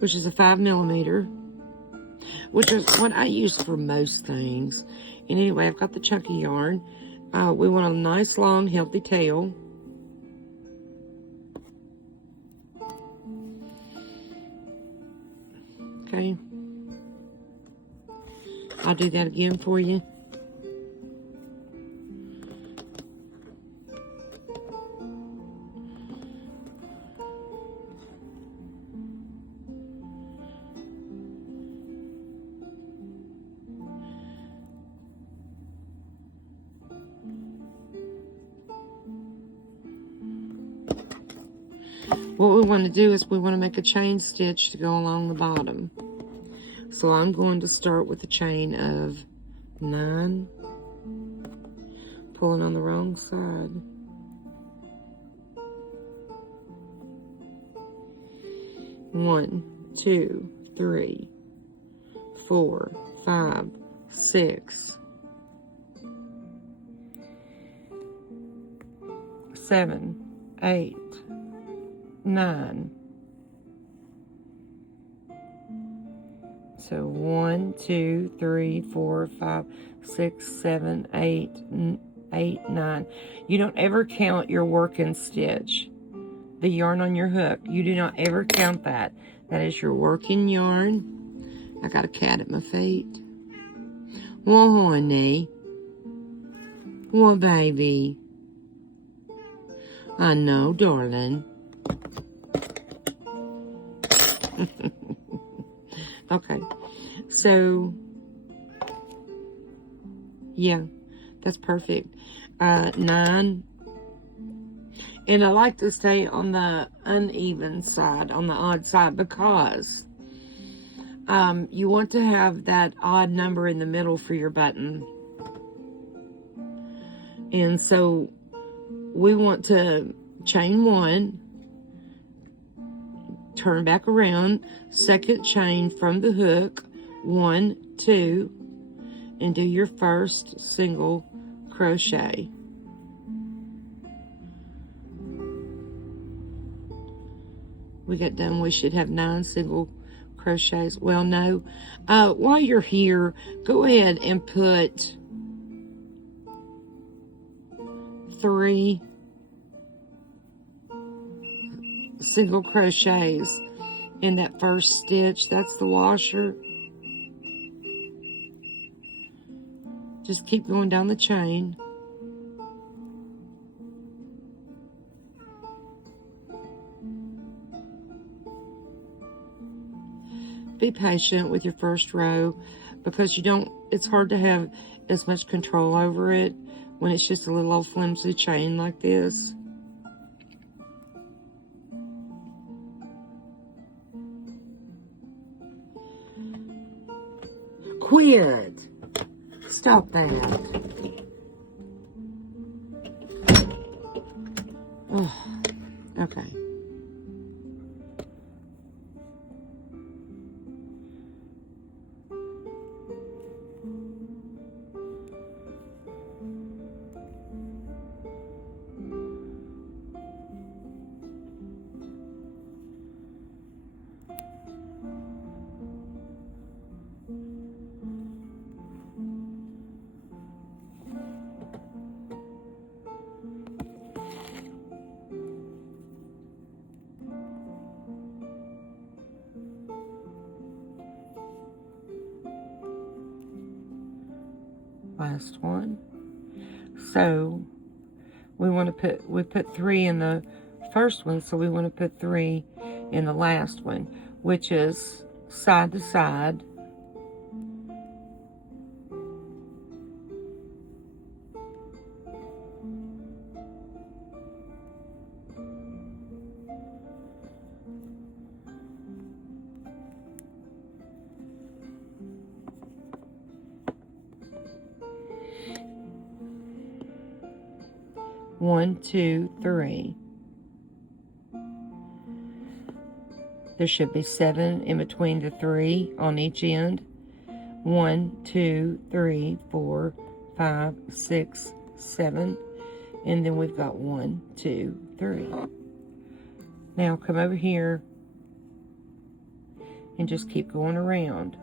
Which is a 5mm, which is what I use for most things. And anyway, I've got the chunky yarn. We want a nice, long, healthy tail. Okay. I'll do that again for you. What we want to do is we want to make a chain stitch to go along the bottom. So I'm going to start with a chain of 9, pulling on the wrong side. 1, 2, 3, 4, 5, 6, 7, 8, 9. So 1, 2, 3, 4, 5, 6, 7, 8, 9. You don't ever count your working stitch, the yarn on your hook. You do not ever count that. That is your working yarn. I got a cat at my feet. Well, honey. Well, baby. I know, darling. Okay, so yeah, that's perfect. 9, and I like to stay on the uneven side, on the odd side, because you want to have that odd number in the middle for your button. And so we want to chain 1, turn back around, second chain from the hook, 1, 2, and do your first single crochet. We got done. We should have 9 single crochets. Well, no. While you're here, go ahead and put 3 single crochets in that first stitch. That's the washer. Just keep going down the chain. Be patient with your first row, because it's hard to have as much control over it when it's just a little old flimsy chain like this. Quit! Stop that. Oh, okay. Last one. So we put 3 in the first one, so we want to put 3 in the last one, which is side to side. 1, 2, 3. There should be 7 in between the 3 on each end. 1, 2, 3, 4, 5, 6, 7. And then we've got 1, 2, 3. Now come over here and just keep going around.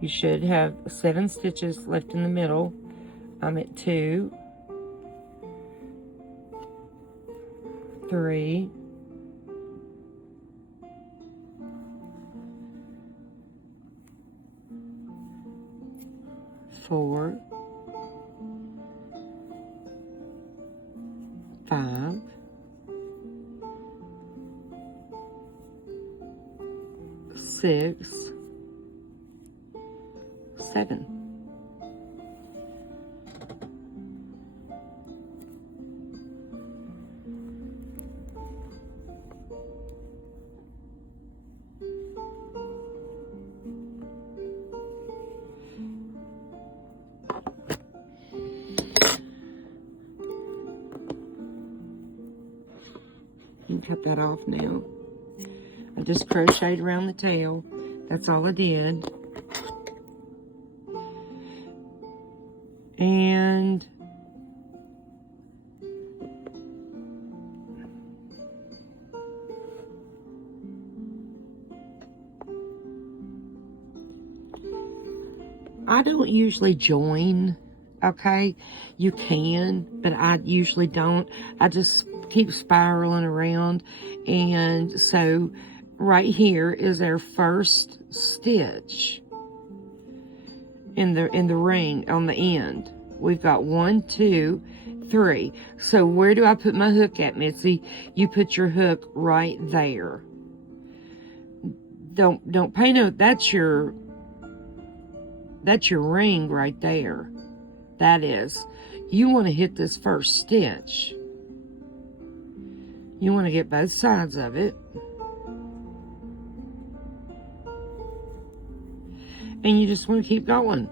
You should have 7 stitches left in the middle. I'm at 2, 3, 4, 5, 6, 7. You can cut that off now. I just crocheted around the tail. That's all I did. And I don't usually join, okay? You can, but I usually don't. I just keep spiraling around. And so right here is our first stitch in the ring on the end. We've got 1, 2, 3. So where do I put my hook at, Mitzi? You put your hook right there. Don't pay no, that's your ring right there. That is. You want to hit this first stitch. You want to get both sides of it. And you just want to keep going.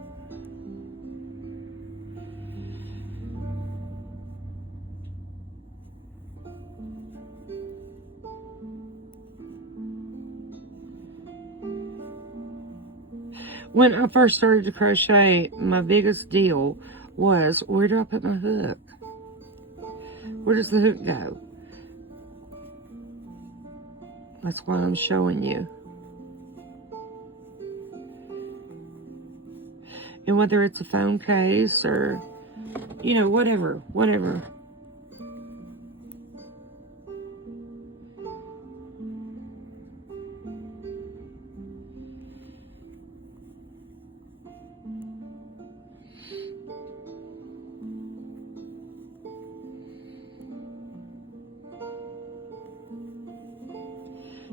When I first started to crochet, my biggest deal was, where do I put my hook? Where does the hook go? That's why I'm showing you. And whether it's a phone case or, you know, whatever.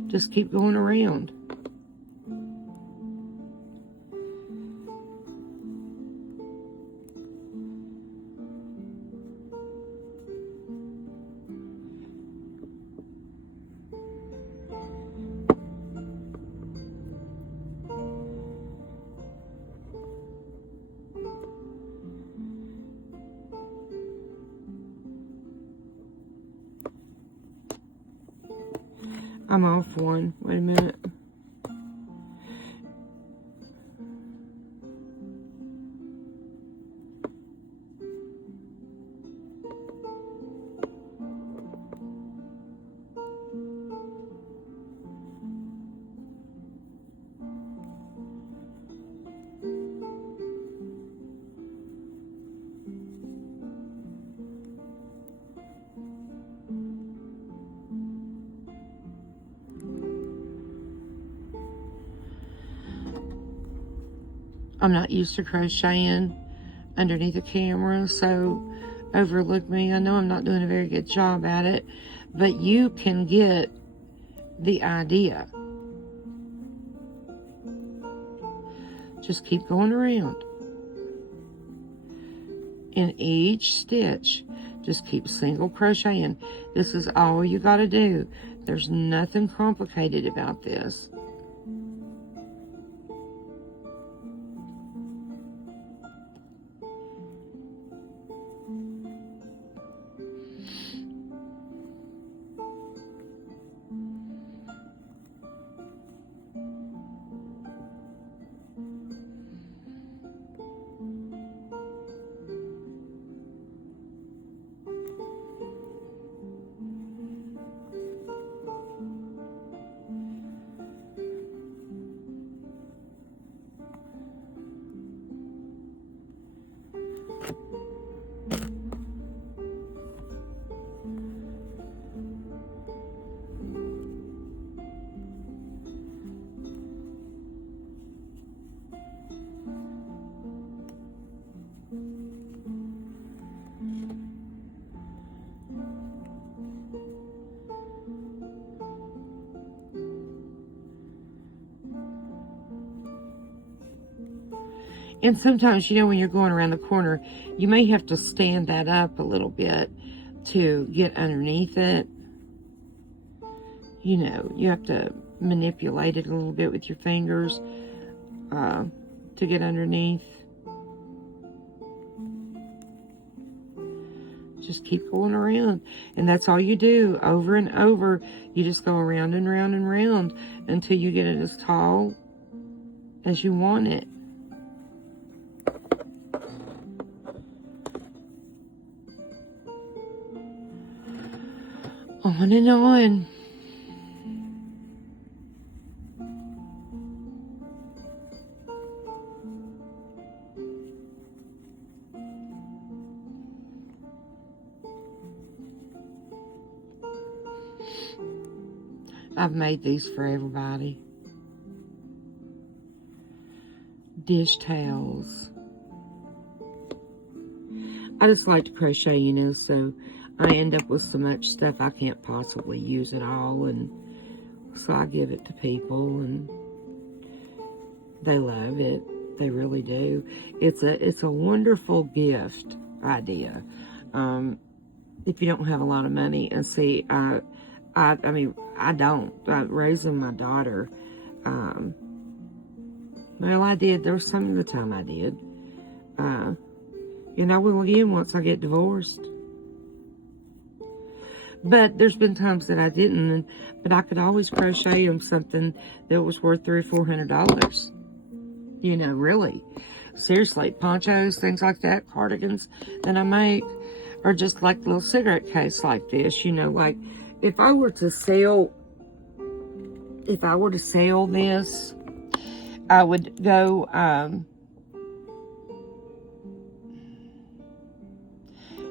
Just keep going around. I'm off one. Wait a minute. I'm not used to crocheting underneath the camera, so overlook me. I know I'm not doing a very good job at it, but you can get the idea. Just keep going around. In each stitch, just keep single crocheting. This is all you got to do. There's nothing complicated about this. And sometimes, you know, when you're going around the corner, you may have to stand that up a little bit to get underneath it. You know, you have to manipulate it a little bit with your fingers to get underneath. Just keep going around. And that's all you do over and over. You just go around and round and round until you get it as tall as you want it. On and on. I've made these for everybody. Dish towels. I just like to crochet, you know, so I end up with so much stuff I can't possibly use it all, and so I give it to people, and they love it. They really do. It's a wonderful gift idea. If you don't have a lot of money, and see, I mean, I don't. Raising my daughter, well, I did. There was some of the time I did. And I will again once I get divorced. But there's been times that I didn't, but I could always crochet them something that was worth $300 or $400. You know, really. Seriously, ponchos, things like that, cardigans that I make, or just like little cigarette case like this, you know, like if I were to sell this, I would go,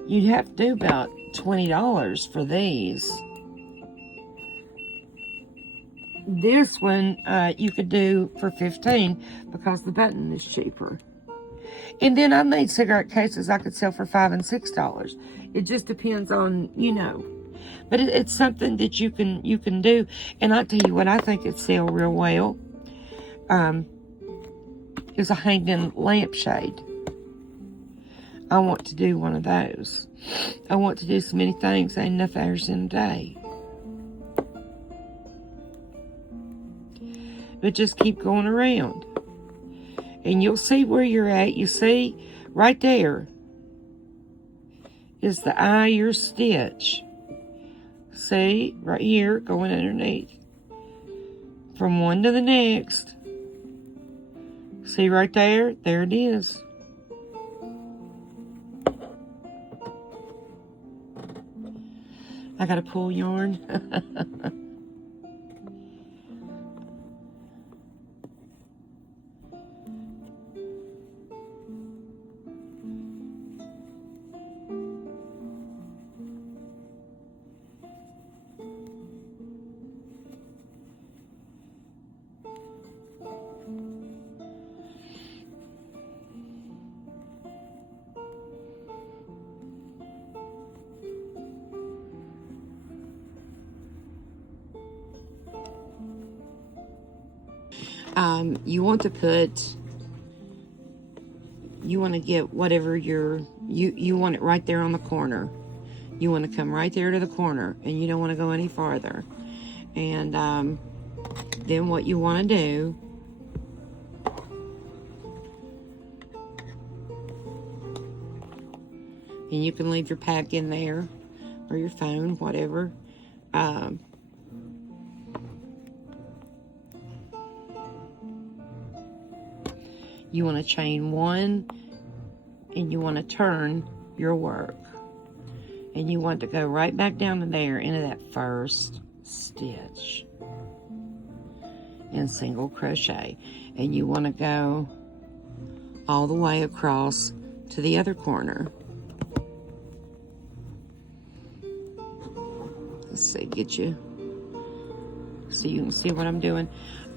you'd have to do about $20 for these. This one, you could do for $15 because the button is cheaper. And then I made cigarette cases I could sell for $5 and $6. It just depends on, you know. But it's something that you can do. And I tell you what, I think it'd sell real well. Is a hanging lampshade. I want to do one of those. I want to do so many things. Ain't enough hours in a day. But just keep going around. And you'll see where you're at. You see, right there is the eye of your stitch. See, right here, going underneath. From one to the next. See right there? There it is. I gotta pull yarn. You want to get whatever you want it right there on the corner. You want to come right there to the corner, and you don't want to go any farther. And then what you want to do, and you can leave your pack in there, or your phone, whatever. You want to chain one, and you want to turn your work. And you want to go right back down to there into that first stitch. And single crochet. And you want to go all the way across to the other corner. Let's see, get you, so you can see what I'm doing.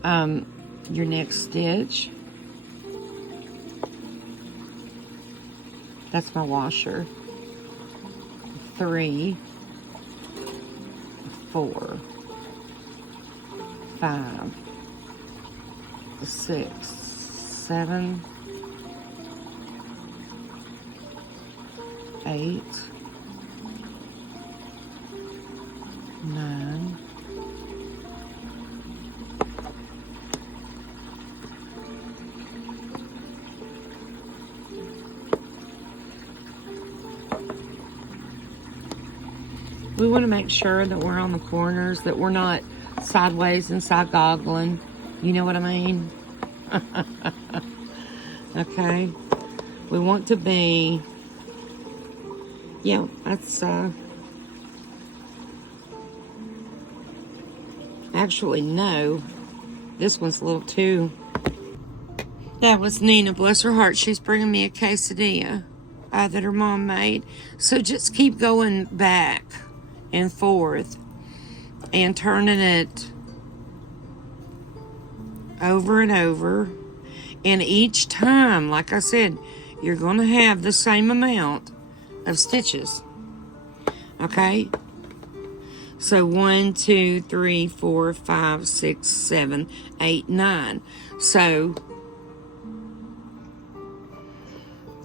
Your next stitch. That's my washer. 3, 4, 5, 6, 7, 8, 9, 10. We want to make sure that we're on the corners, that we're not sideways and side goggling. You know what I mean? Okay. We want to be, yeah, that's, actually, no. This one's a little too. That was Nina, bless her heart. She's bringing me a quesadilla that her mom made. So just keep going back and forth and turning it over and over. And each time, like I said, you're going to have the same amount of stitches. Okay? So 1, 2, 3, 4, 5, 6, 7, 8, 9. So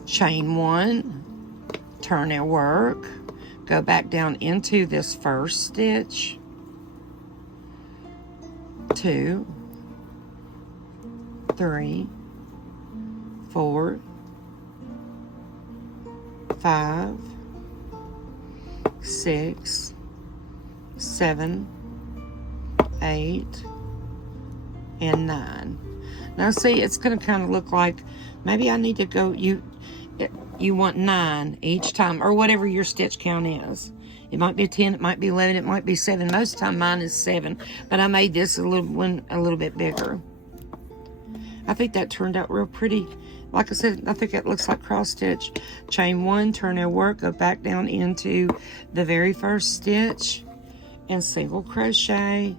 chain 1, turn and work, go back down into this first stitch, 2, 3, 4, 5, 6, 7, 8, and 9. Now see, it's going to kind of look like maybe I need to go, you want 9 each time, or whatever your stitch count is. It might be 10, it might be 11, it might be 7. Most of the time mine is 7, but I made this a little bit bigger. I think that turned out real pretty. Like I said, I think it looks like cross stitch. Chain 1, turn and work, go back down into the very first stitch and single crochet.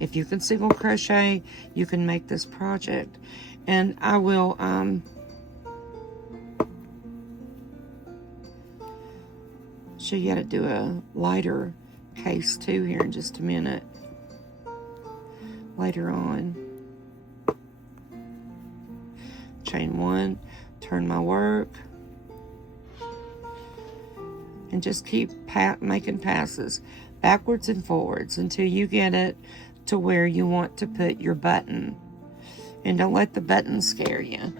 If you can single crochet, you can make this project. And I will show you how to do a lighter case too here in just a minute. Later on. Chain 1, turn my work, and just keep making passes backwards and forwards until you get it to where you want to put your button. And don't let the button scare you.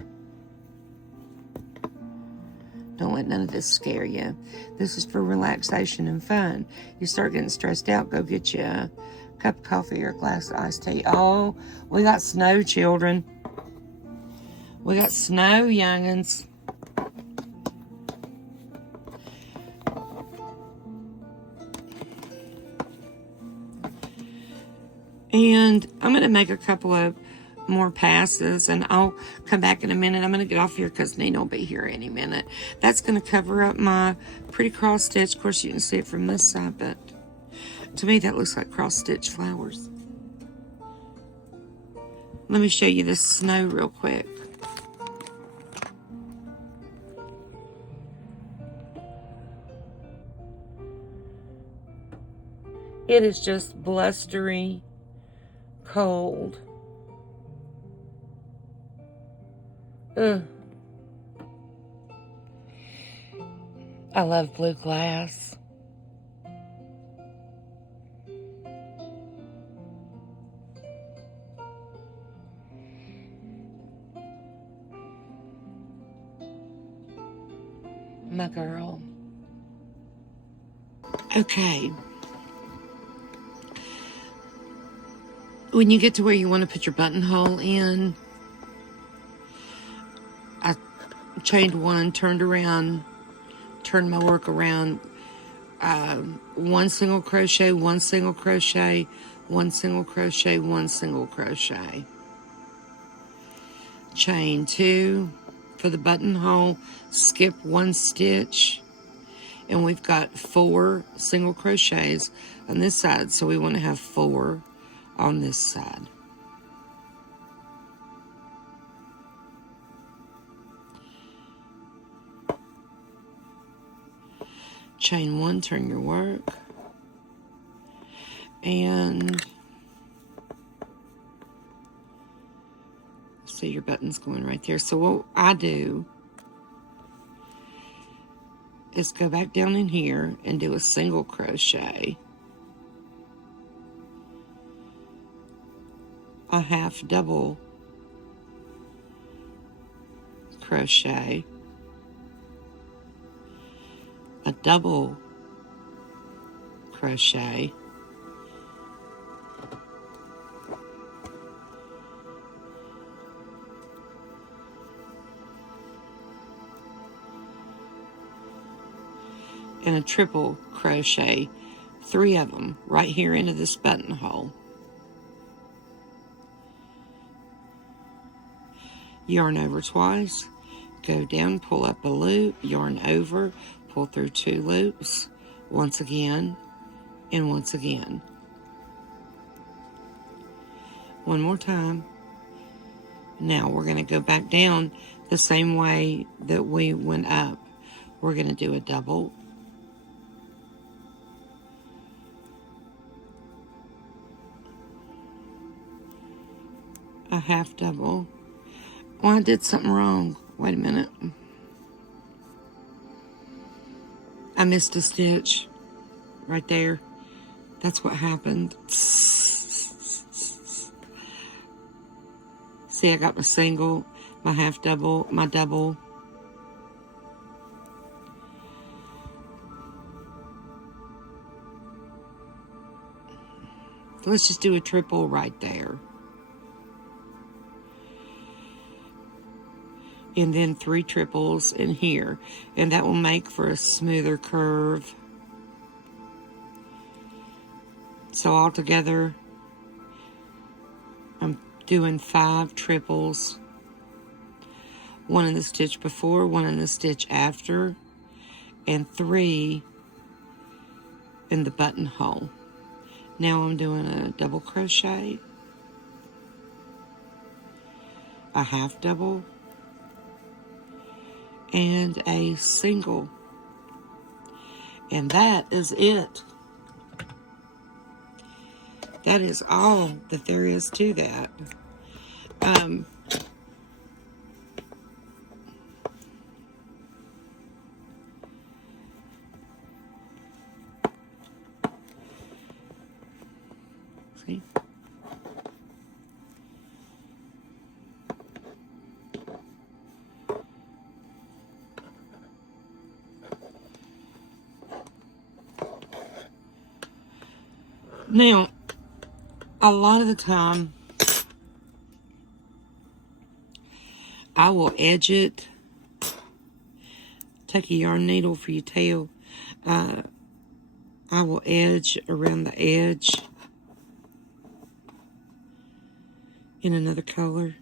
Don't let none of this scare you. This is for relaxation and fun. You start getting stressed out, go get you a cup of coffee or a glass of iced tea. Oh, we got snow, children. We got snow, young'uns. And I'm going to make a couple of more passes, and I'll come back in a minute. I'm going to get off here because Nina will be here any minute. That's going to cover up my pretty cross stitch. Of course, you can see it from this side, but to me, that looks like cross stitch flowers. Let me show you this snow real quick. It is just blustery cold. Ugh. I love blue glass. My girl. Okay. When you get to where you want to put your buttonhole in, I chained 1, turned around, turned my work around, 1 single crochet, 1 single crochet, 1 single crochet, 1 single crochet. Chain 2 for the buttonhole, skip 1 stitch, and we've got 4 single crochets on this side, so we want to have 4 on this side. Chain 1, turn your work, and see your buttons going right there. So what I do is go back down in here and do a single crochet, a half double crochet, a double crochet, and a triple crochet, 3 of them right here into this buttonhole. Yarn over twice, go down, pull up a loop, yarn over, pull through 2 loops, once again and once again. One more time. Now we're going to go back down the same way that we went up. We're going to do a double, a half double. Oh, I did something wrong. Wait a minute. I missed a stitch right there. That's what happened. See, I got my single, my half double, my double. Let's just do a triple right there. And then 3 triples in here. And that will make for a smoother curve. So altogether, I'm doing 5 triples. 1 in the stitch before, 1 in the stitch after, and 3 in the buttonhole. Now I'm doing a double crochet, a half double, and a single. And that is it. That is all that there is to that. See? Now, a lot of the time, I will edge it. Take a yarn needle for your tail. I will edge around the edge in another color.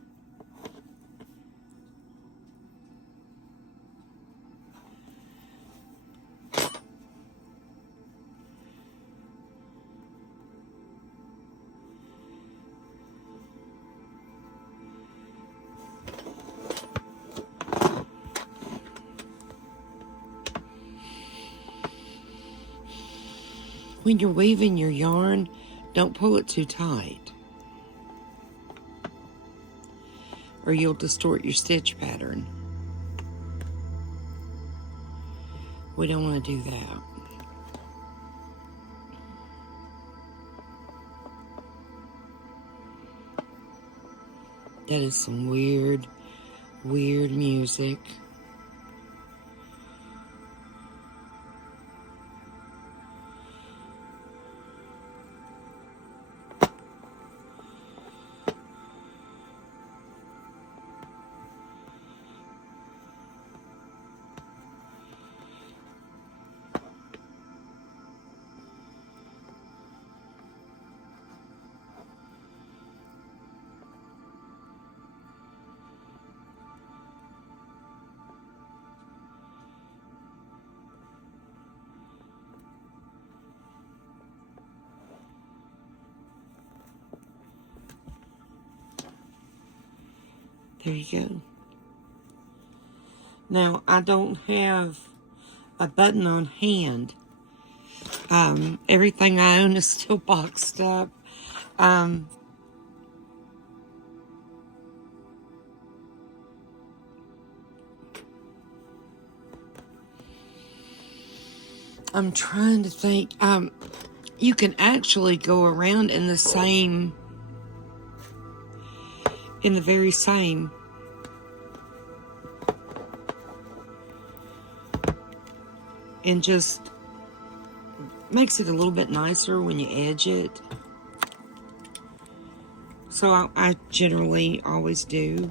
When you're weaving your yarn, don't pull it too tight, or you'll distort your stitch pattern. We don't want to do that. That is some weird, weird music. There you go. Now, I don't have a button on hand. Everything I own is still boxed up. I'm trying to think. You can actually go around in the very same. And just makes it a little bit nicer when you edge it. So I generally always do.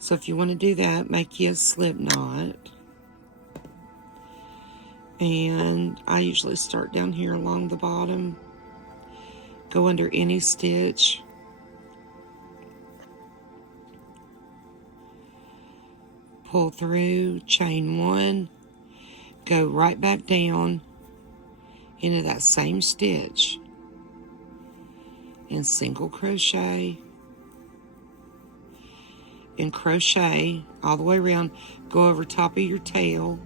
So if you want to do that, make you a slip knot. And I usually start down here along the bottom. Go under any stitch. Pull through, chain 1, go right back down into that same stitch and single crochet and crochet all the way around. Go over top of your tail.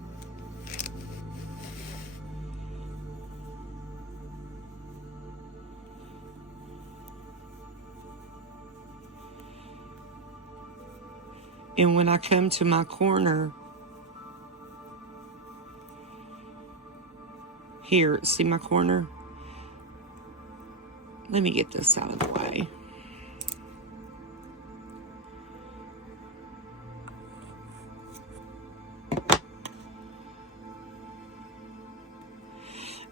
And when I come to my corner, here, see my corner? Let me get this out of the way.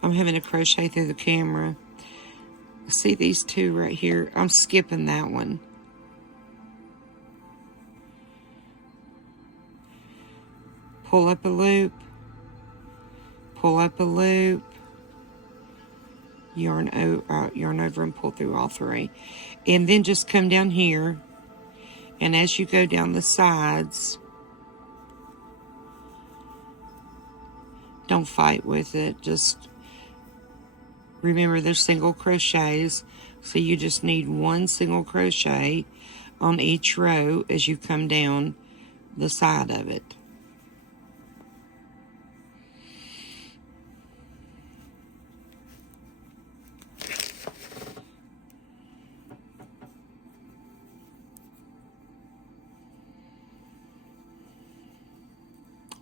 I'm having to crochet through the camera. See these two right here? I'm skipping that one. Pull up a loop, pull up a loop, yarn over and pull through all 3. And then just come down here, and as you go down the sides, don't fight with it, just remember there's single crochets, so you just need 1 single crochet on each row as you come down the side of it.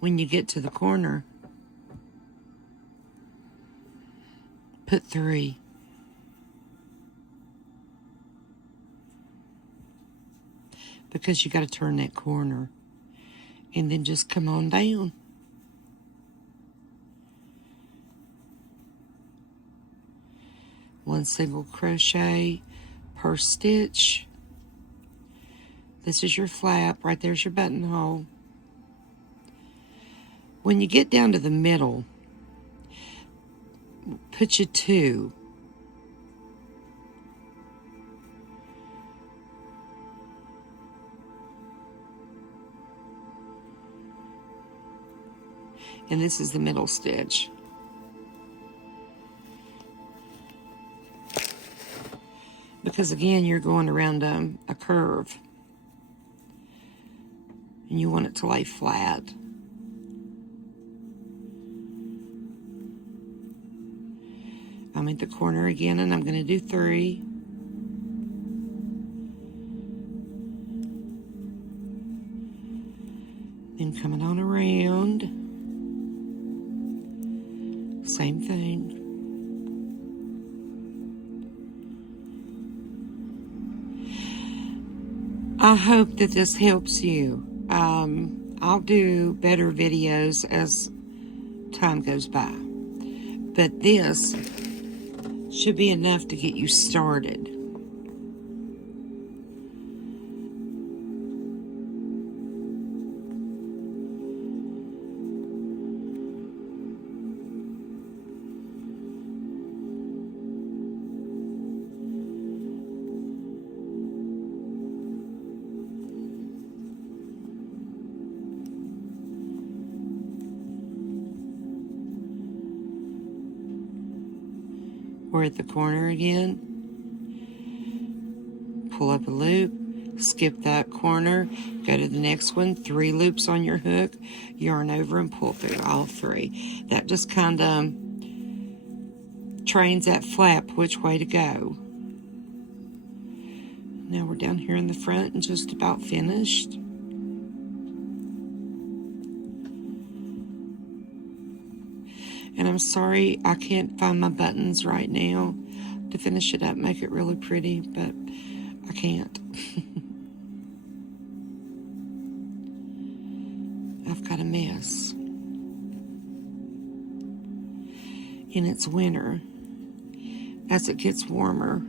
When you get to the corner, put 3. Because you got to turn that corner. And then just come on down. One single crochet per stitch. This is your flap. Right there's your buttonhole. When you get down to the middle, put your 2. And this is the middle stitch. Because again, you're going around a curve. And you want it to lay flat. I'm at the corner again, and I'm going to do 3. Then coming on around, same thing. I hope that this helps you. I'll do better videos as time goes by. But this should be enough to get you started. We're at the corner again. Pull up a loop, skip that corner, go to the next one, 3 loops on your hook, yarn over and pull through all 3. That just kind of trains that flap which way to go. Now we're down here in the front and just about finished. And I'm sorry I can't find my buttons right now to finish it up, make it really pretty, but I can't. I've got a mess. And it's winter. As it gets warmer,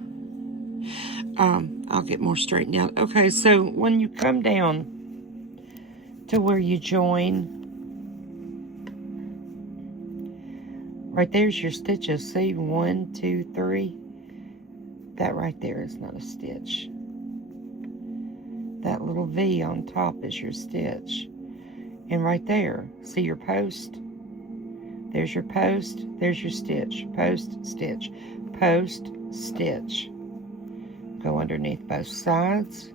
I'll get more straightened out. Okay, so when you come down to where you join, right there's your stitches. See, 1, 2, 3. That right there is not a stitch. That little V on top is your stitch. And right there, see your post? There's your post, there's your stitch. Post, stitch, post, stitch. Go underneath both sides.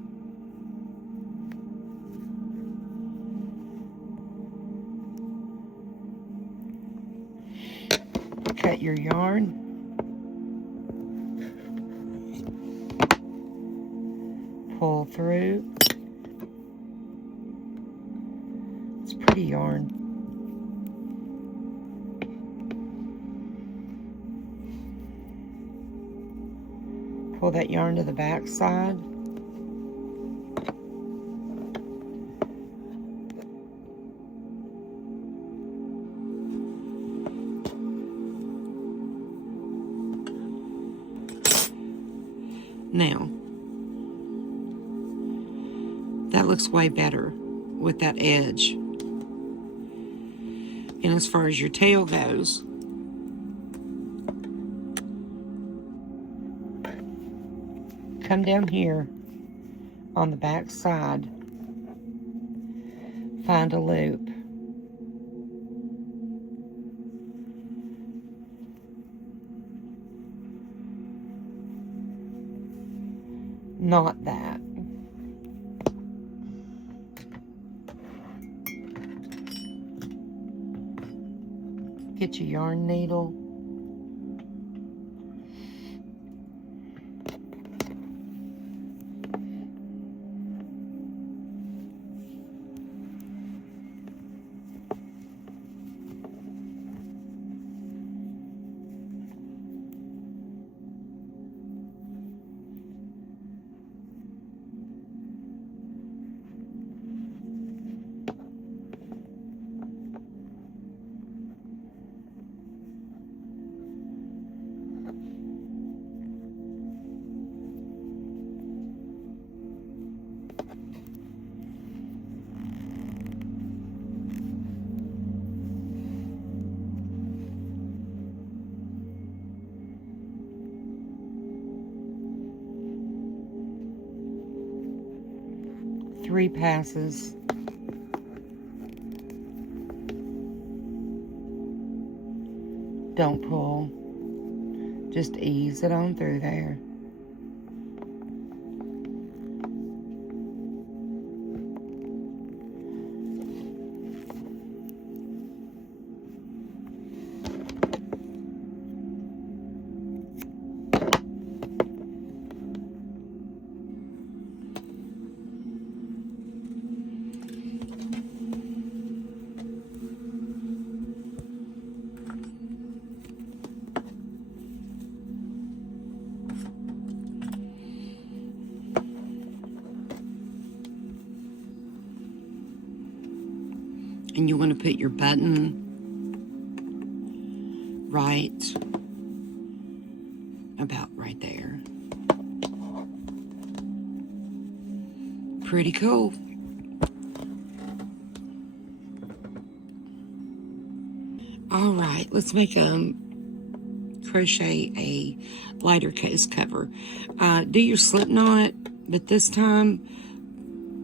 Cut your yarn. Pull through. It's pretty yarn. Pull that yarn to the back side. Now, that looks way better with that edge. And as far as your tail goes, come down here on the back side, find a loop. Not that. Get your yarn needle. Three passes. Don't pull. Just ease it on through there. And you want to put your button right about right there. Pretty cool. All right, let's make crochet a lighter case cover. Do your slip knot, but this time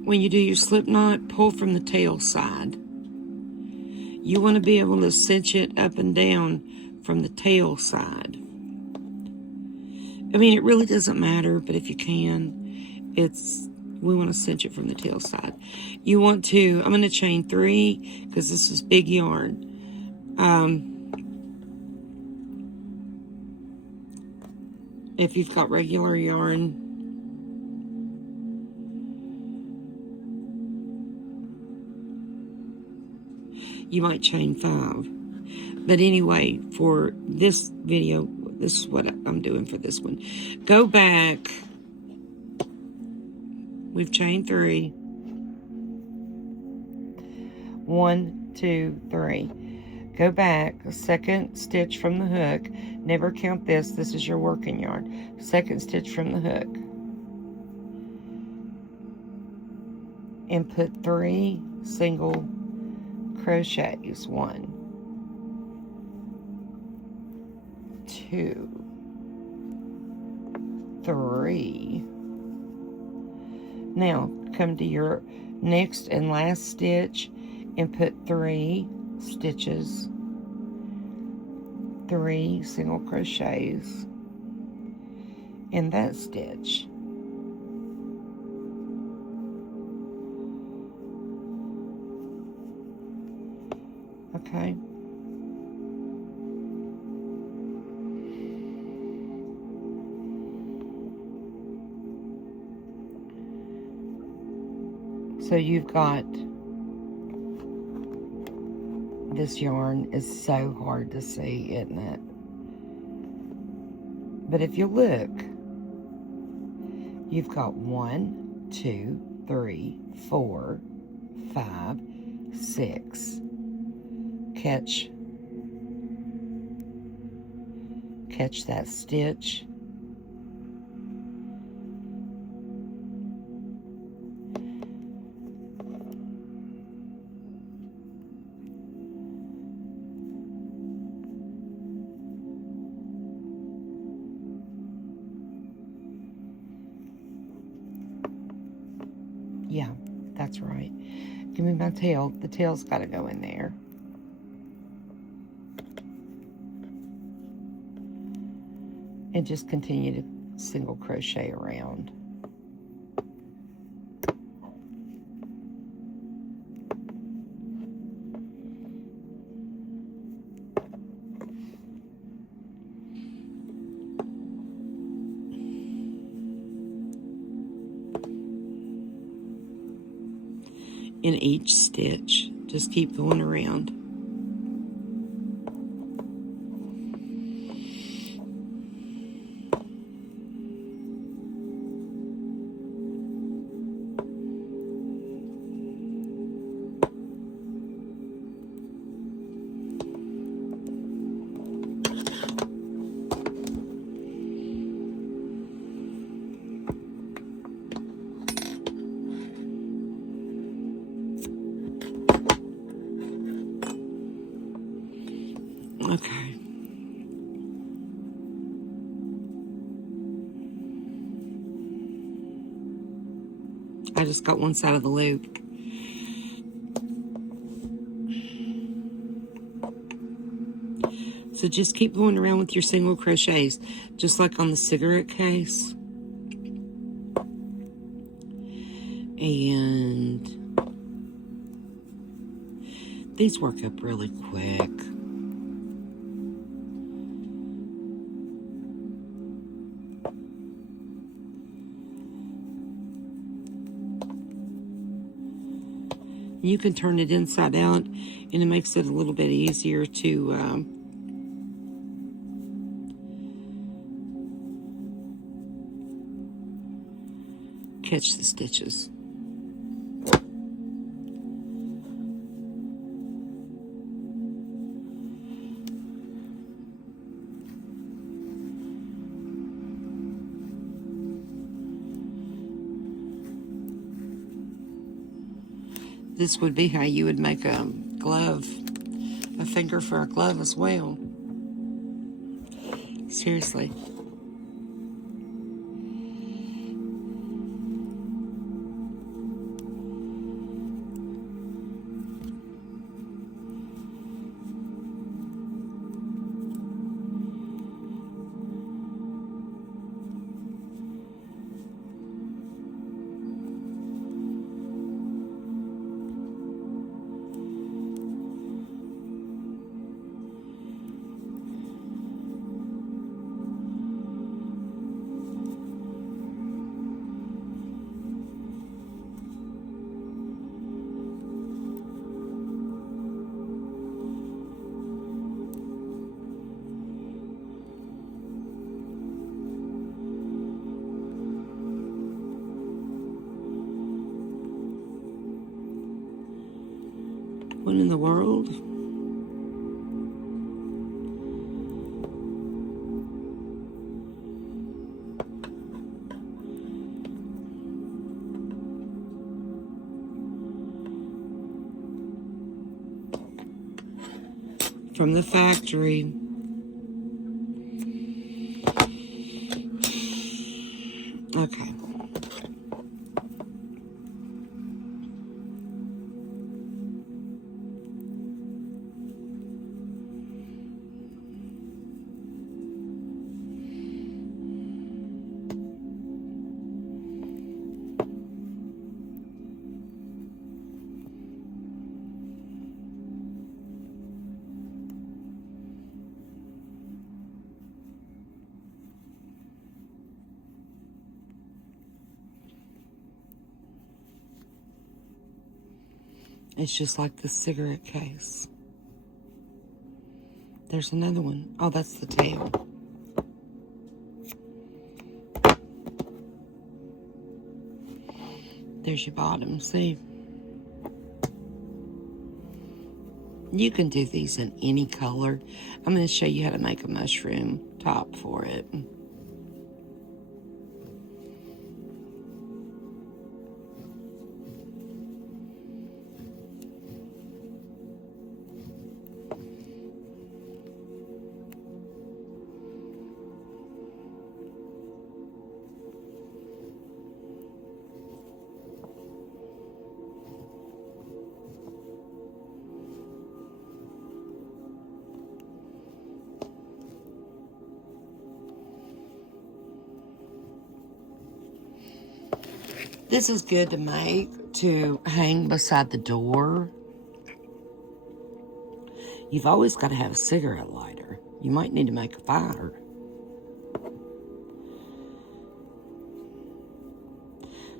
when you do your slip knot, pull from the tail side. You want to be able to cinch it up and down from the tail side. I mean, it really doesn't matter, but if you can, we want to cinch it from the tail side. You want to, I'm going to chain 3 because this is big yarn. If you've got regular yarn, you might chain 5. But anyway, for this video, this is what I'm doing for this one. Go back. We've chained 3. 1, 2, 3. Go back, second stitch from the hook. Never count this. This is your working yarn. Second stitch from the hook. And put 3 single crochets. 1, 2, 3. Now come to your next and last stitch and put 3 stitches, 3 single crochets in that stitch. Okay. So you've got, this yarn is so hard to see, isn't it? But if you look, you've got 1, 2, 3, 4, 5, 6. Catch that stitch. Yeah, that's right. Give me my tail. The tail's got to go in there. And just continue to single crochet around. In each stitch, just keep going around. Okay. I just got one side of the loop. So just keep going around with your single crochets, just like on the cigarette case. And these work up really quick. You can turn it inside out, and it makes it a little bit easier to catch the stitches. This would be how you would make a glove, a finger for a glove as well. Seriously. What in the world? From the factory. Okay. It's just like the cigarette case. There's another one. Oh, that's the tail. There's your bottom. See? You can do these in any color. I'm going to show you how to make a mushroom top for it. This is good to make to hang beside the door. You've always got to have a cigarette lighter. You might need to make a fire.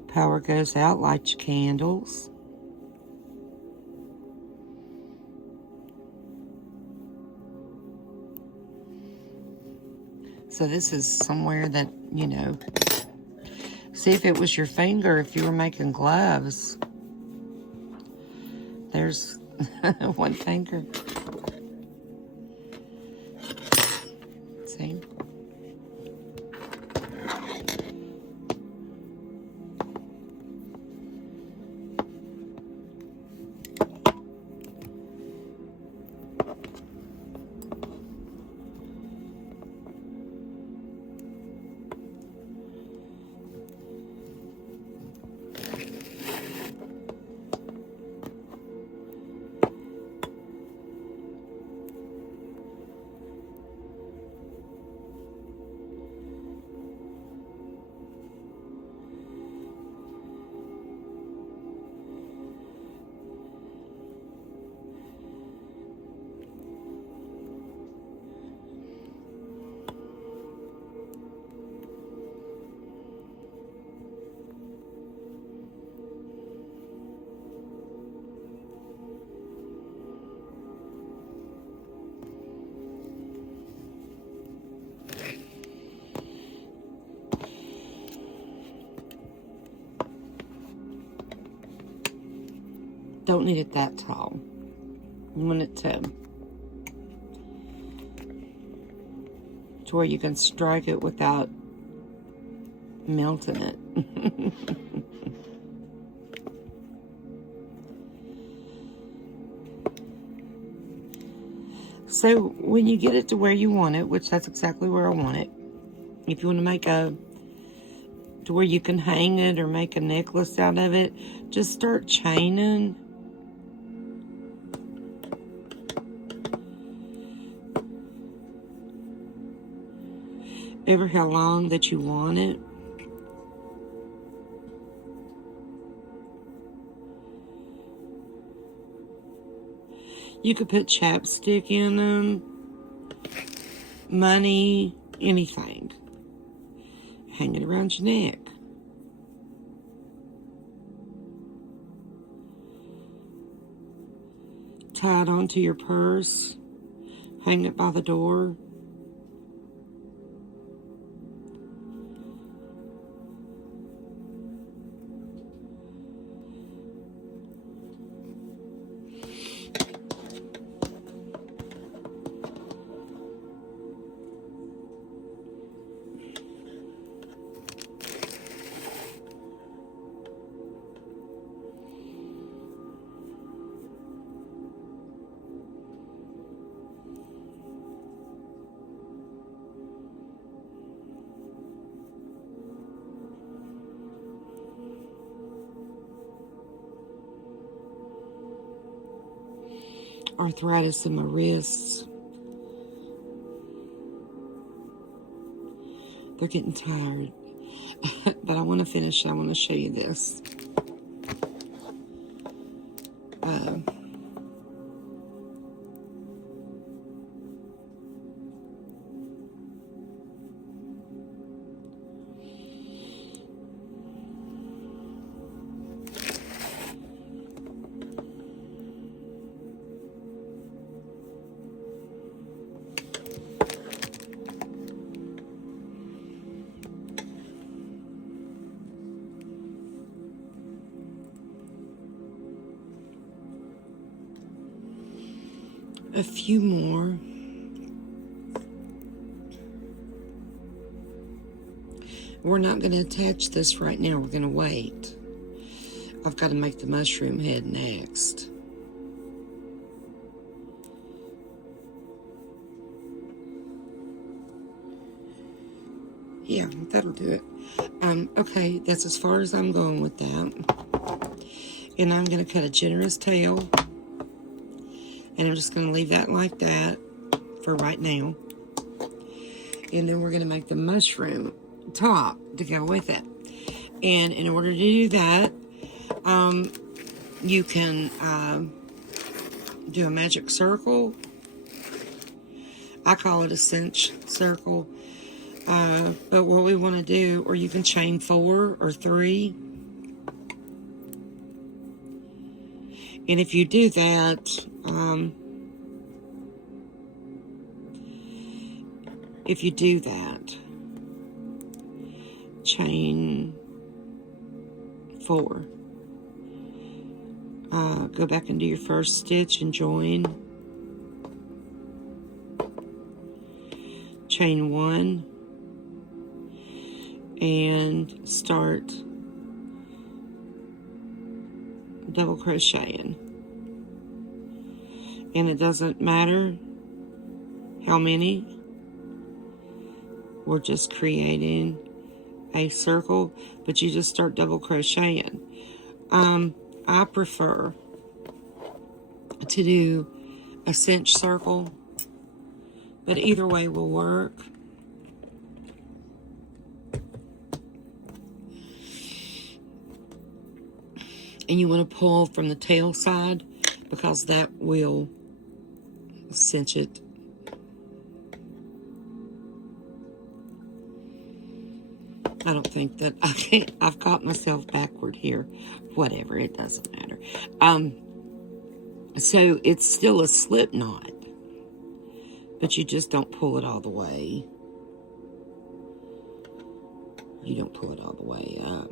Power goes out, light your candles. So this is somewhere that, you know, see if it was your finger, if you were making gloves. There's one finger. See? Don't need it that tall. You want it to where you can strike it without melting it. So when you get it to where you want it, which that's exactly where I want it, if you want to make to where you can hang it or make a necklace out of it, just start chaining. Ever how long that you want it. You could put chapstick in them, money, anything. Hang it around your neck. Tie it onto your purse. Hang it by the door. arthritis in my wrists. They're getting tired. But I want to finish. I want to show you this. A few more. We're not going to attach this right now. We're going to wait. I've got to make the mushroom head next. Yeah, that'll do it. Okay, that's as far as I'm going with that. And I'm going to cut a generous tail. And I'm just going to leave that like that for right now. And then we're going to make the mushroom top to go with it. And in order to do that, you can do a magic circle. I call it a cinch circle. But what we want to do, or you can chain 4 or 3. And if you do that, chain 4. Go back and do your first stitch and join. Chain 1 and start double crocheting. And it doesn't matter how many. We're just creating a circle, but you just start double crocheting. I prefer to do a cinch circle, but either way will work. And you want to pull from the tail side because that will cinch it. I don't think that I can't. I've got myself backward here. Whatever, it doesn't matter. So it's still a slip knot, but you just don't pull it all the way. You don't pull it all the way up.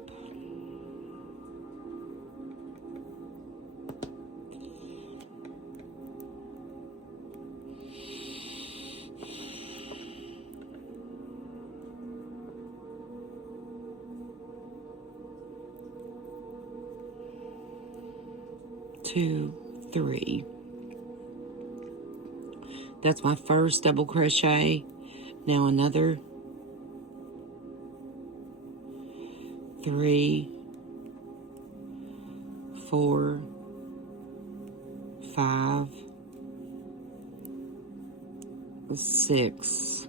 Two, 3. That's my first double crochet. Now another 3, 4, 5, 6.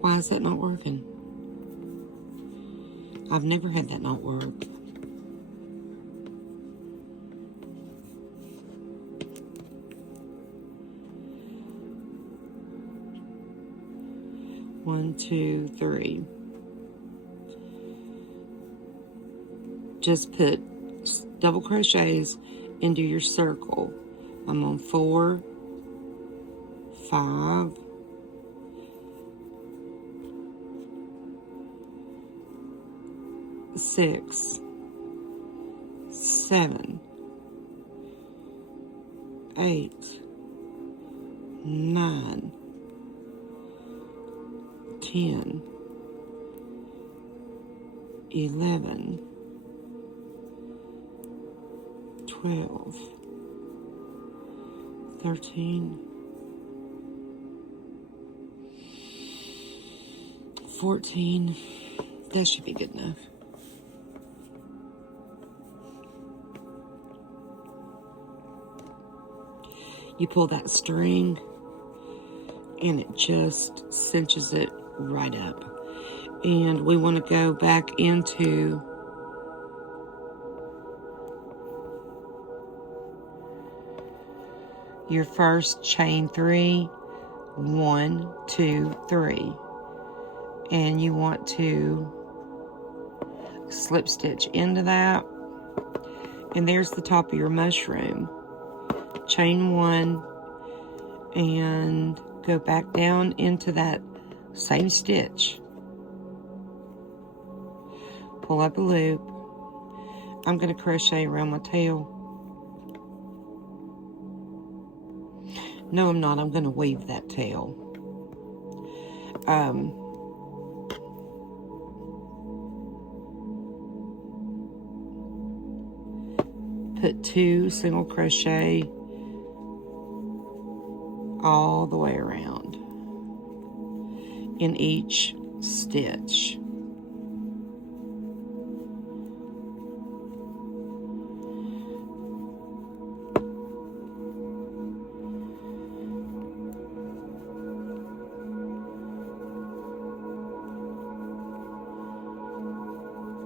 Why is that not working? I've never had that not work. One, 2, 3. Just put double crochets into your circle. I'm on 4, 5, 6, 7, 8, 9, 10, 11, 12, 13, 14. That should be good enough. You pull that string and it just cinches it right up. And we want to go back into your first chain 3, 1, 2, 3, and you want to slip stitch into that, and there's the top of your mushroom. Chain 1 and go back down into that same stitch, pull up a loop. I'm going to crochet around my tail. No, I'm not. I'm going to weave that tail. Put 2 single crochet all the way around in each stitch.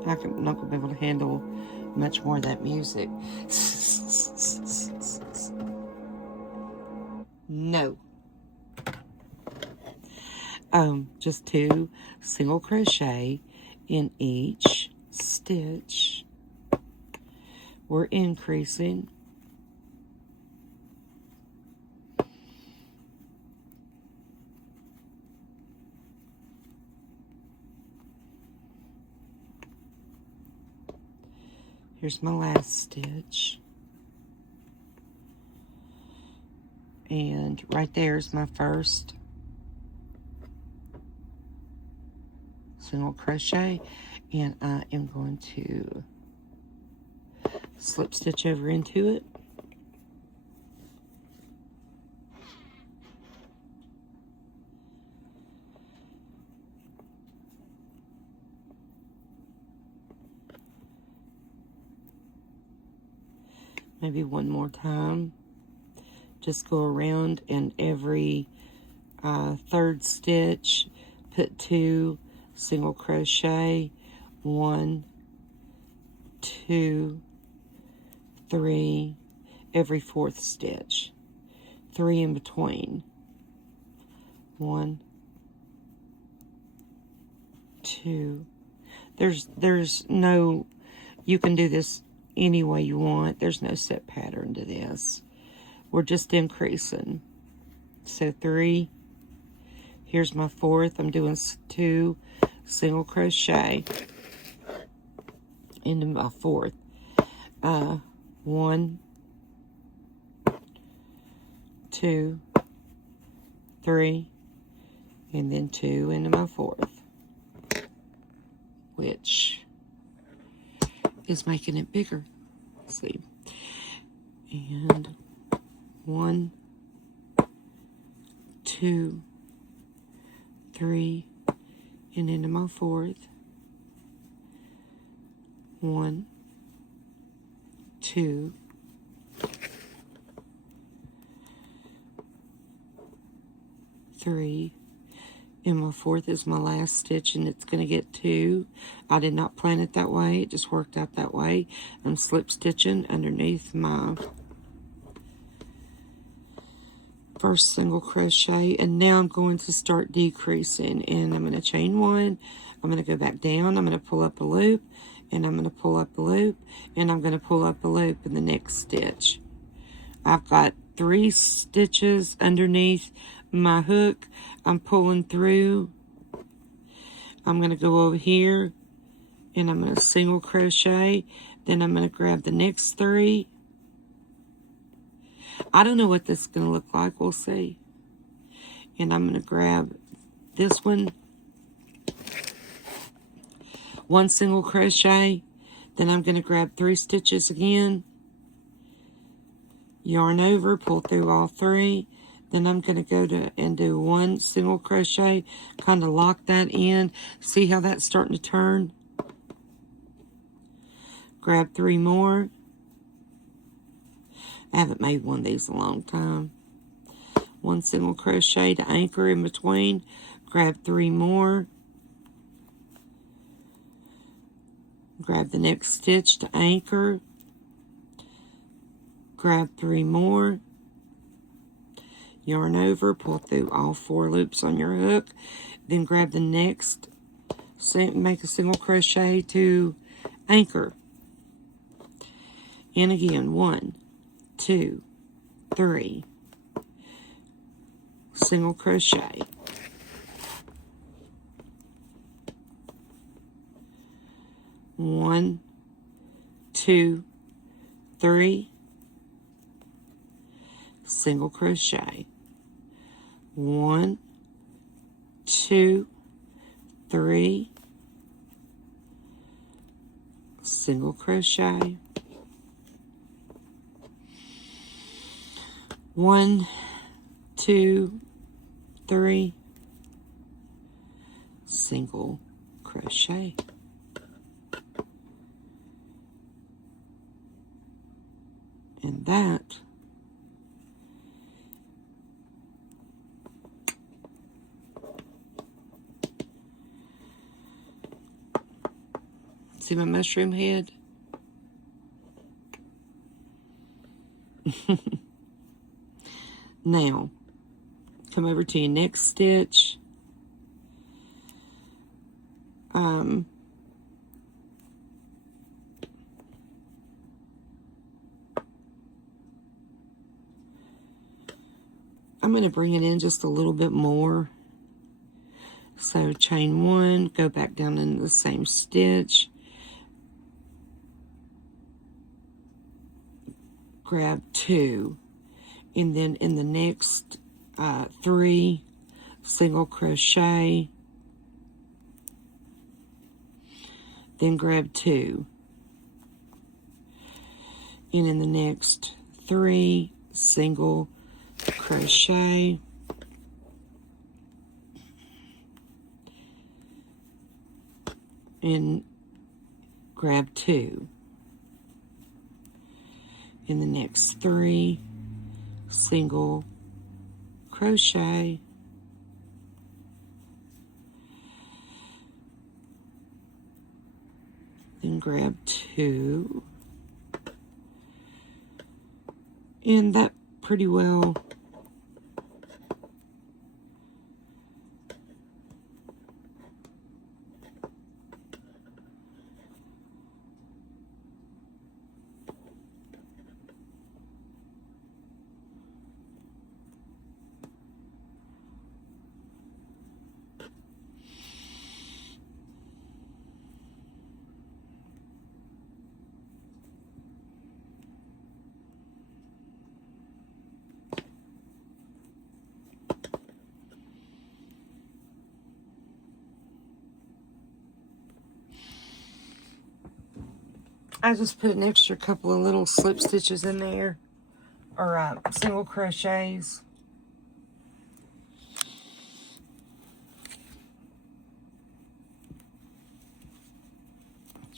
I'm not going to be able to handle much more of that music. No. Just 2 single crochet in each stitch. We're increasing. Here's my last stitch. And right there's my first single crochet. And I am going to slip stitch over into it. Maybe one more time. Just go around and every third stitch, put 2 single crochet, 1, 2, 3, every 4th stitch, 3 in between, 1, 2. There's no, you can do this any way you want. There's no set pattern to this. We're just increasing. So 3, here's my 4th. I'm doing 2 single crochet into my 4th. 1, 2, 3, and then 2 into my 4th, which is making it bigger. Let's see. And 1, 2, 3, and into my 4th. 1, 2, 3, and my 4th is my last stitch, and it's going to get 2. I did not plan it that way. It just worked out that way. I'm slip stitching underneath my first single crochet, and now I'm going to start decreasing, and I'm going to chain 1. I'm going to go back down. I'm going to pull up a loop, and I'm going to pull up a loop, and I'm going to pull up a loop in the next stitch. I've got 3 stitches underneath my hook. I'm pulling through. I'm going to go over here, and I'm going to single crochet. Then I'm going to grab the next 3. I don't know what this is going to look like. We'll see. And I'm going to grab this one. 1 single crochet. Then I'm going to grab 3 stitches again. Yarn over, pull through all 3. Then I'm going to go to and do 1 single crochet, kind of lock that in. See how that's starting to turn? Grab 3 more. I haven't made one of these in a long time. 1 single crochet to anchor in between. Grab 3 more. Grab the next stitch to anchor. Grab 3 more. Yarn over, pull through all 4 loops on your hook. Then grab the next, make a single crochet to anchor. And again, 1, 2, 3. Single crochet. One, 2, 3. Single crochet. 1, 2, 3. Single crochet. 1, 2, 3. Single crochet. And that see my mushroom head? Now, come over to your next stitch. I'm going to bring it in just a little bit more. So chain 1, go back down into the same stitch. Grab 2. And then in the next 3, single crochet. Then grab 2. And in the next 3, single crochet. And grab 2. In the next 3, single crochet. Then grab 2. And that pretty well I just put an extra couple of little slip stitches in there, or single crochets.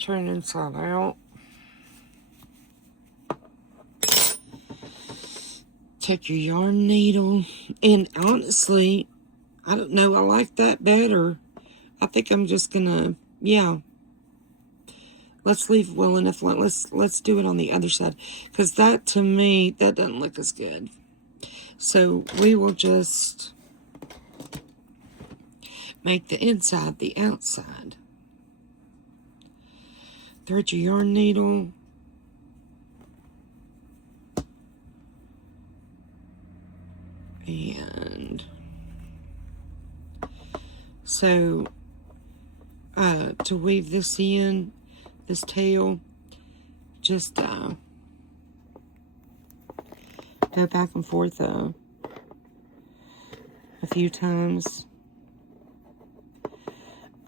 Turn it inside out. Take your yarn needle, and honestly, I don't know, I like that better. I think I'm just gonna, yeah. Let's leave well enough. Let's do it on the other side, because that, to me, that doesn't look as good. So we will just make the inside the outside. Thread your yarn needle. And so to weave this in, this tail, just go back and forth a few times.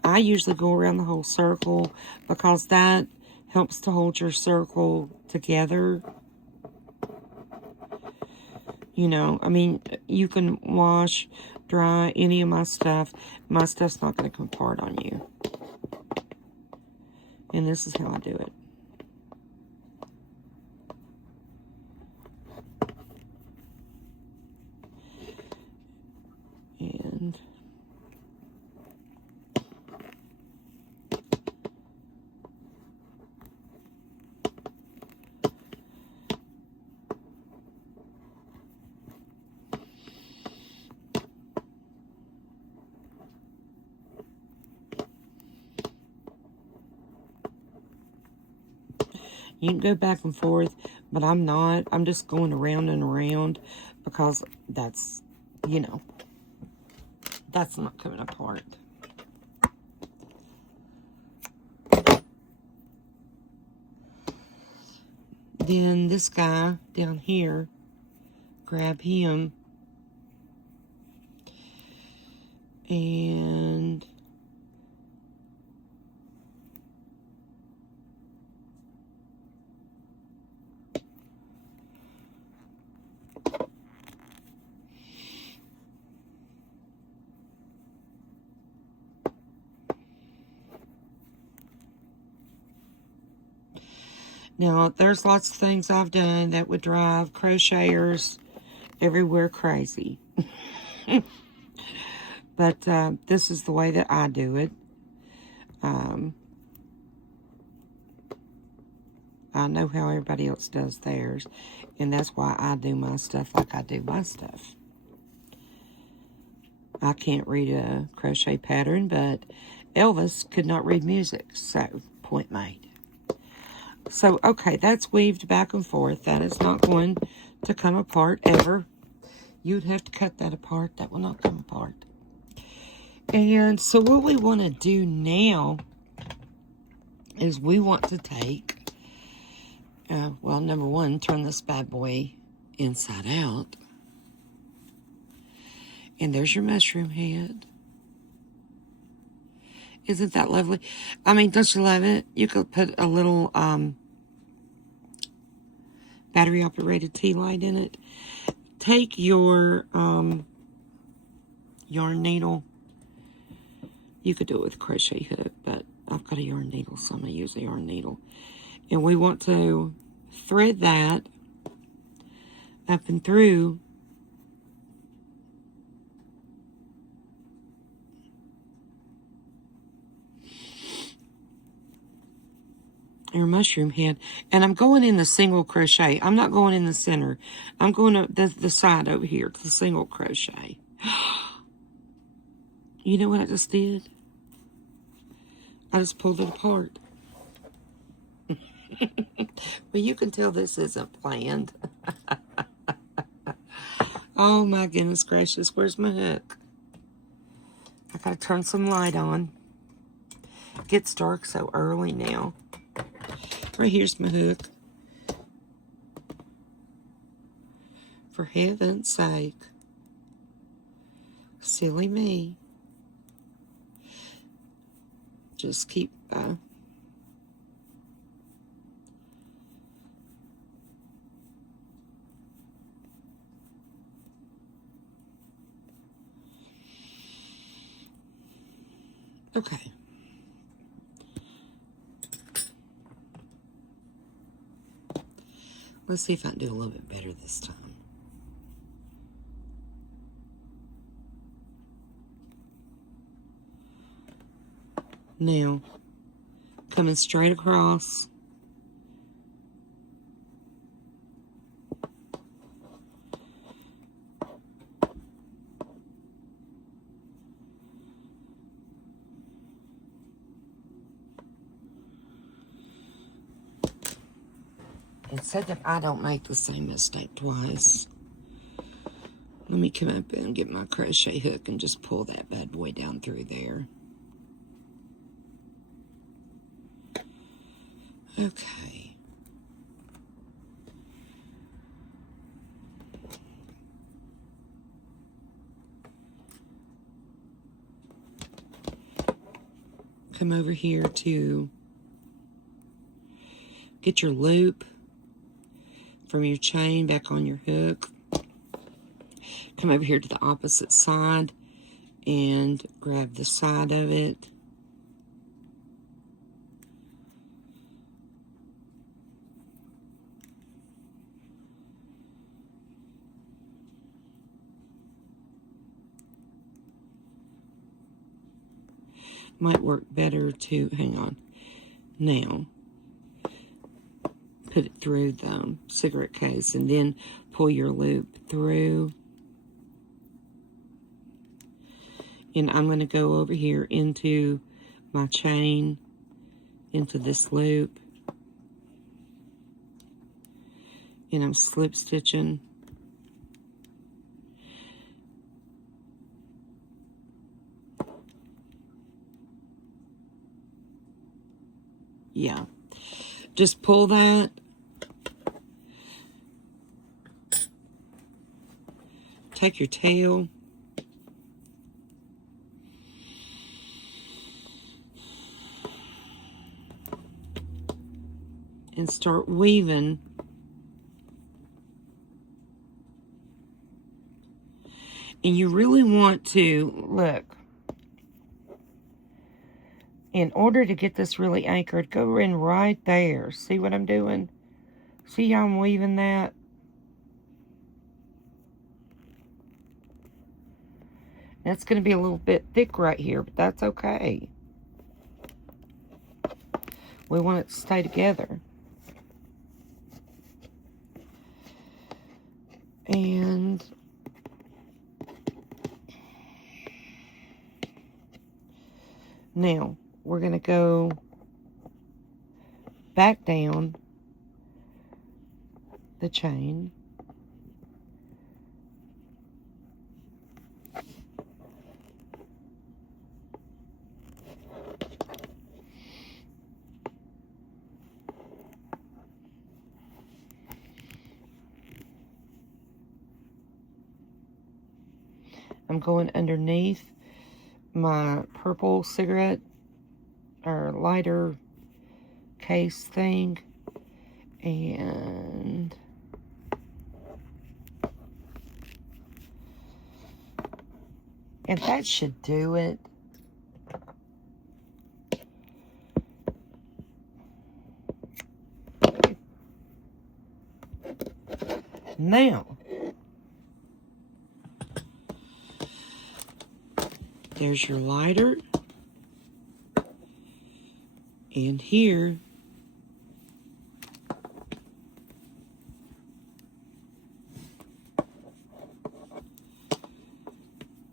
I usually go around the whole circle because that helps to hold your circle together. You know, I mean, you can wash, dry any of my stuff. My stuff's not going to come apart on you. And this is how I do it. And you can go back and forth, but I'm not. I'm just going around and around because that's, you know, that's not coming apart. Then this guy down here, grab him and now, there's lots of things I've done that would drive crocheters everywhere crazy. But this is the way that I do it. I know how everybody else does theirs, and that's why I do my stuff like I do my stuff. I can't read a crochet pattern, but Elvis could not read music, so point made. So, okay, that's weaved back and forth. That is not going to come apart ever. You'd have to cut that apart. That will not come apart. And so what we want to do now is we want to take, well, number one, turn this bad boy inside out. And there's your mushroom head. Isn't that lovely? I mean, don't you love it? You could put a little battery-operated tea light in it. Take your yarn needle. You could do it with a crochet hook, but I've got a yarn needle, so I'm going to use a yarn needle. And we want to thread that up and through your mushroom head. And I'm going in the single crochet. I'm not going in the center. I'm going to the side over here to the single crochet. You know what I just did? I just pulled it apart. Well, you can tell this isn't planned. Oh my goodness gracious, where's my hook? I gotta turn some light on. It gets dark so early now. Right here's my hook. For heaven's sake. Silly me. Just keep okay. Let's see if I can do a little bit better this time. Now, coming straight across. It said that I don't make the same mistake twice. Let me come up and get my crochet hook and just pull that bad boy down through there. Okay. Come over here to get your loop from your chain back on your hook. Come over here to the opposite side and grab the side of it. Might work better to, hang on, now, put it through the cigarette case and then pull your loop through. And I'm going to go over here into my chain, into this loop. And I'm slip stitching. Yeah. Just pull that. Take your tail. And start weaving. And you really want to, look, in order to get this really anchored, go in right there. See what I'm doing? See how I'm weaving that? That's going to be a little bit thick right here, but that's okay. We want it to stay together. And now we're going to go back down the chain. I'm going underneath my purple cigarette or lighter case thing, and that should do it. Now, there's your lighter, and here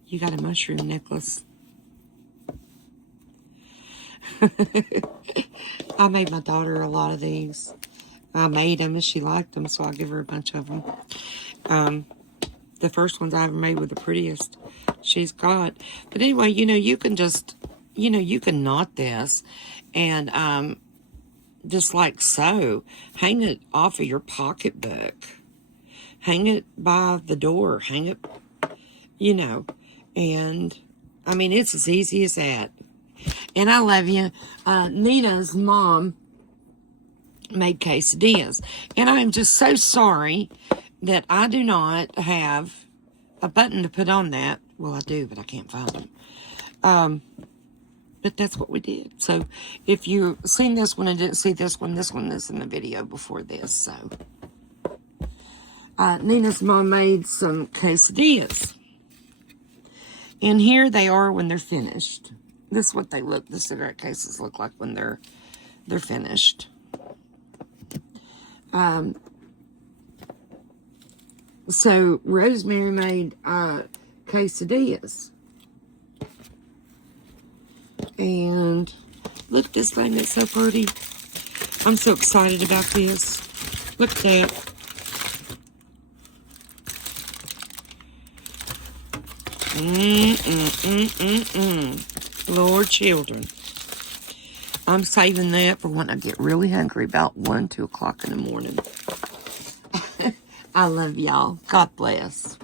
you got a mushroom necklace. I made my daughter a lot of these. I made them and she liked them, so I'll give her a bunch of them. The first ones I ever made were the prettiest she's got. But anyway, you know, you can just, you know, you can knot this and just like so. Hang it off of your pocketbook. Hang it by the door. Hang it, you know, and I mean, it's as easy as that. And I love you. Nina's mom made quesadillas. And I'm just so sorry that I do not have a button to put on that. Well, I do, but I can't find them. But that's what we did. So if you've seen this one and didn't see this one is in the video before this. So Nina's mom made some quesadillas. And here they are when they're finished. This is what they look, the cigarette cases look like when they're finished. So Rosemary made quesadillas. And look at this thing, it's so pretty. I'm so excited about this. Look at that. Lord children. I'm saving that for when I get really hungry, about 1, 2 o'clock in the morning. I love y'all. God bless.